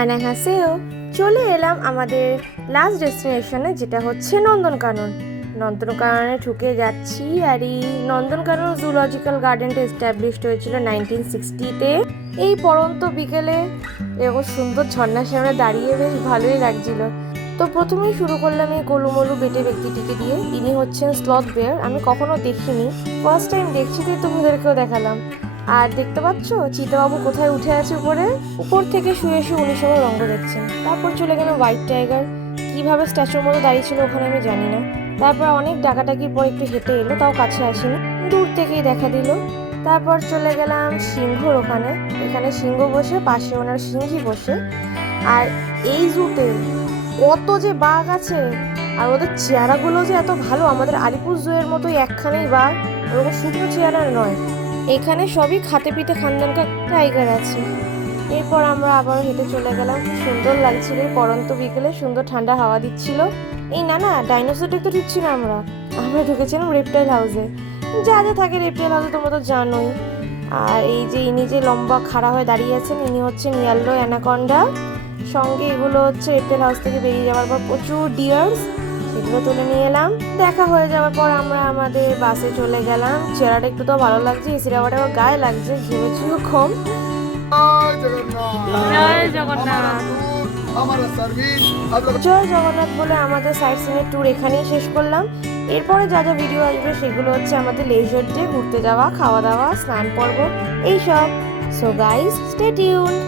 আনাহাসেও চলে এলাম আমাদের লাস্ট ডেস্টিনেশনে, যেটা হচ্ছে নন্দনকানন। নন্দনকাননে ঢুকে যাচ্ছি। আর এই নন্দনকানন জুলজিক্যাল গার্ডেনটা এস্টাবলিশড হয়েছিল 1960-তে। এই পড়ন্ত বিকেলে এরকম সুন্দর ঝর্ণার সামনে দাঁড়িয়ে বেশ ভালোই লাগছিল। তো প্রথমেই শুরু করলাম এই গোলুমলু বেটে ব্যক্তিটিকে দিয়ে। ইনি হচ্ছেন স্লথ বেয়ার। আমি কখনো দেখিনি, ফার্স্ট টাইম দেখছি, তাই তোমাদেরকেও দেখালাম। আর দেখতে পাচ্ছ চিতাবাবু কোথায় উঠে আছে উপরে, উপর থেকে শুয়ে শুয়ে উনি সবাই রঙ্গ দেখছেন। তারপর চলে গেলাম হোয়াইট টাইগার। কিভাবে স্ট্যাচুর মতো দাঁড়িয়ে ছিল ওখানে আমি জানি না। তারপর অনেক ডাকাডাকির পর একটু হেঁটে এলো, তাও কাছে আসেনি, দূর থেকেই দেখা দিল। তারপর চলে গেলাম সিংহর ওখানে। এখানে সিংহ বসে, পাশে ওনার সিংহী বসে। আর এই জুতে কত যে বাঘ আছে, আর ওদের চেহারাগুলো যে এত ভালো, আমাদের আলিপুর জুয়ের মতোই একখানেই বাঘ, ওরকম শুকনো চেহারার নয়। এখানে সবই খাতে পিতে খানদানকা টাইগার আছে। এরপর আমরা আবার হেঁটে চলে গেলাম। সুন্দর লাগছিল এই পড়ন্ত বিকেলে, সুন্দর ঠান্ডা হাওয়া দিচ্ছিল। এই না ডাইনোসর দেখতে ঢুকছি না, আমরা ঢুকেছিলাম রেপটাইল হাউসে। যা যা থাকে রেপটাইল হাউসে তোমরা তো জানোই। আর এই যে ইনি যে লম্বা খাড়া হয়ে দাঁড়িয়ে আছেন, ইনি হচ্ছেন ইয়েলো অ্যানাকন্ডা। সঙ্গে এগুলো হচ্ছে রেপটাইল হাউস থেকে বেরিয়ে যাওয়ার পর প্রচুর ডিয়ার্স, সেগুলো তুলে নিয়ে এলাম। দেখা হয়ে যাওয়ার পর আমরা আমাদের বাসে চলে গেলাম। চেহারাটা একটু তো ভালো লাগছে, এসির আবার গায়ে লাগছে, ঘেমেছিও কম। জয় জগন্নাথ। জয় জগন্নাথ বলে আমাদের সাইট সিনের ট্যুর এখানেই শেষ করলাম। এরপরে যা যা ভিডিও আসবে সেগুলো হচ্ছে আমাদের লেজার ডে, ঘুরতে যাওয়া, খাওয়া দাওয়া, স্নান পর্ব, এইসব। So guys, stay tuned.